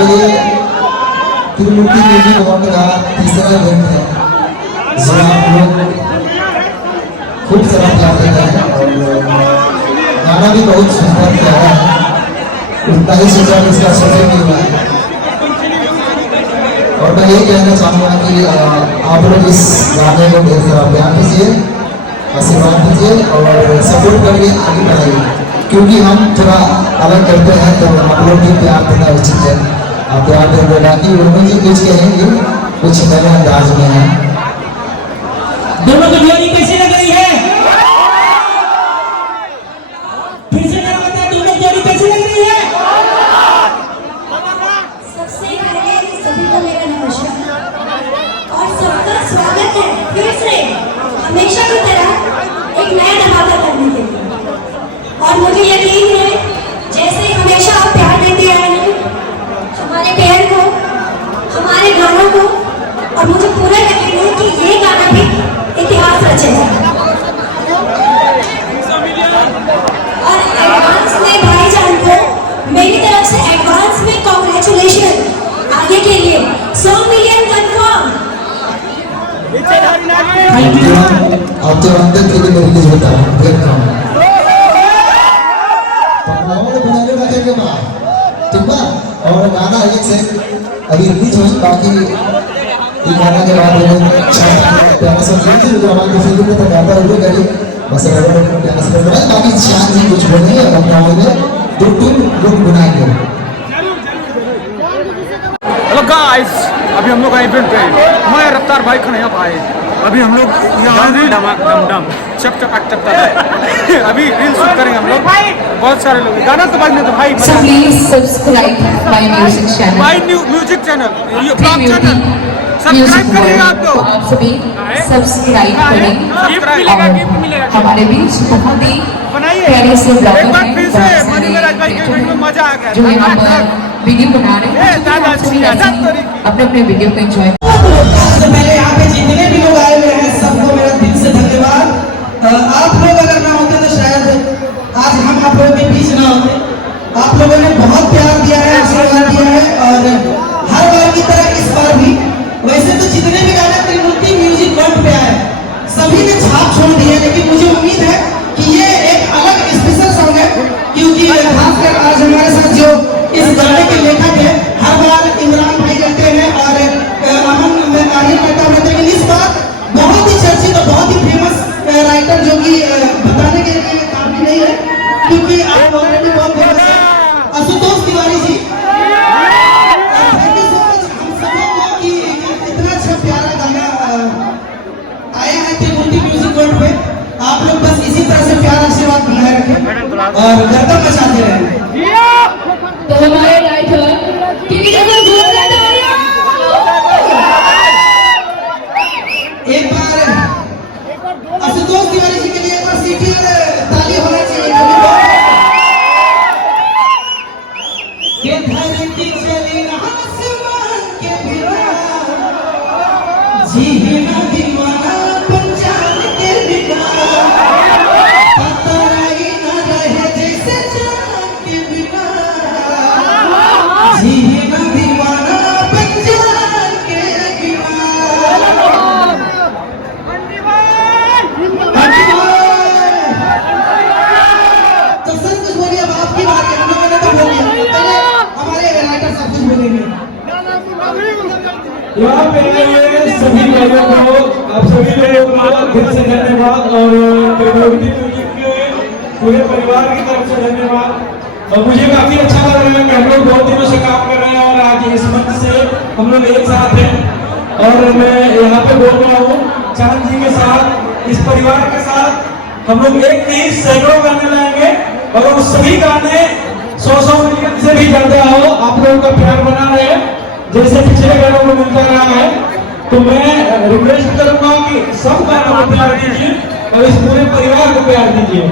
ये त्रिमूर्ति music award का तीसरा इवेंट है जिसमें आप लोग खूब सारा प्यार देते हैं और गाना भी बहुत सुंदर प्यारा है, उतना ही सुंदर इसका सफर भी हुआ है। और मैं ये कहना चाहूँगा कि आप लोग इस गाने को ढेर सारा प्यार दीजिए, आशीर्वाद दीजिए और सपोर्ट करिए, आगे बढ़ाइए, क्योंकि हम थोड़ा अलग करते हैं तो आप लोग भी प्यार देना उचित है। आप प्यार देंगे, बाकी उन्होंने जी कुछ कहेंगे कुछ नए अंदाज में है। दोनों की जोड़ी कैसी लग रही है? फिर से जरा बताएं, दोनों की जोड़ी कैसी लग रही है? सबसे पहले सभी को मेरा नमस्कार और सबका स्वागत है फिर से हमेशा की तरह एक नया धमाका करने के लिए। और मुझे यकीन है जैसे हमेशा आप प्यार देते आए हैं हमारे प्यार को, हमारे गानों को, और मुझे पूरा यकीन है कि ये गाना भी इतिहास रचेगा। और एडवांस में भाईजान को मेरी तरफ से एडवांस में कांग्रेचुलेशन आगे के लिए 100 मिलियन कंफर्म। आप तो अंदर के लिए मेरे लिए बताओ वेलकम के बाद ठीक है। और गाना एक से अभी रिलीज हुई, बाकी ये गाना के बाद प्यारा सा फिल्म थी जो हमारे फिल्म में गाता हुए करी बस प्यारा सा बनाया। बाकी शान जी कुछ बोलेंगे और हम में दो टीम लोग बनाएंगे। हेलो गाइस, अभी हम लोग इवेंट पे मैं रफ्तार भाई खनैया भाई अभी हम लोग यहाँ धमाक डम डम चप चपाक चप अभी रील शूट करेंगे हम लोग, बहुत सारे लोग गाना तो भाई ने तो भाई So please subscribe my music channel. My music channel, ये ब्लॉग चैनल सब्सक्राइब करिएगा आप लोग। तो आप सभी सब्सक्राइब करें और हमारे बीच बहुत ही प्यारे से ब्लॉगर हैं, मजा आ गया जो यहाँ पर वीडियो बना रहे हैं। अपने अपने वीडियो को एंजॉय। सबसे पहले यहाँ पे जितने भी लोग आए हुए हैं सबको मेरा दिल से धन्यवाद। आप लोग अगर ना होते तो शायद आज हम आप लोगों के बीच ना होते। आप लोगों ने बहुत प्यार दिया है, आशीर्वाद दिया है और हर बार की तरह इस बार भी। वैसे तो जितने भी गाने त्रिमूर्ति म्यूजिक वर्ल्ड पे आए सभी ने छाप छोड़ दी है, लेकिन मुझे उम्मीद है कि ये एक अलग स्पेशल सॉन्ग है, क्योंकि खासकर आज हमारे साथ जो इस गाने के लेखक है हर बार इमरान भाई कहते हैं और अमन मैं तारीफ करता हूँ, लेकिन इस बार बहुत ही चर्चित और बहुत ही फेमस राइटर जो कि बताने के लिए काफी नहीं है क्योंकि आप ऑलरेडी बहुत फेमस है, Ashutosh Tiwari ji. Thank you so much हम सबों को कि इतना अच्छा प्यारा गाना आया है त्रिमूर्ति म्यूजिक वर्ल्ड पे। आप लोग बस इसी तरह से प्यार आशीर्वाद बनाए रखें और गर्दन मचाते रहें। तो हमारे राइटर एक बार आशुतोष तिवारी जी के लिए एक बार सीटी और ताली होना चाहिए। के धरती चली आसमान के बिना जी ना दीवाना पंचाल के बिना पता ही ना रहे जैसे चांद के बिना जी ना दीवाना पंचाल के बिना। तो सर कुछ बोलिए, अब आपकी बात है, हम लोगों ने तो बोल दिया, पहले हमारे राइटर सब कुछ बोलेंगे। यहाँ पे आए हुए सभी लोगों को, आप सभी लोगों को दिल से धन्यवाद और त्रिमूर्ति म्यूजिक के पूरे परिवार की तरफ से धन्यवाद। और मुझे काफी अच्छा लग रहा है कि हम लोग बहुत दिनों से काम कर रहे हैं और आज इस मंच से हम लोग एक साथ हैं और मैं यहाँ पे बोल रहा हूँ चांद जी के साथ, इस परिवार के साथ हम लोग एक नहीं सैकड़ों गाने लाएंगे और वो सभी गाने 100 मिलियन से भी ज्यादा हो। आप लोगों का प्यार बना रहे जैसे पिछले गानों में मिलता रहा है, तो मैं रिक्वेस्ट करूंगा कि सब गानों को प्यार दीजिए और इस पूरे परिवार को प्यार दीजिए।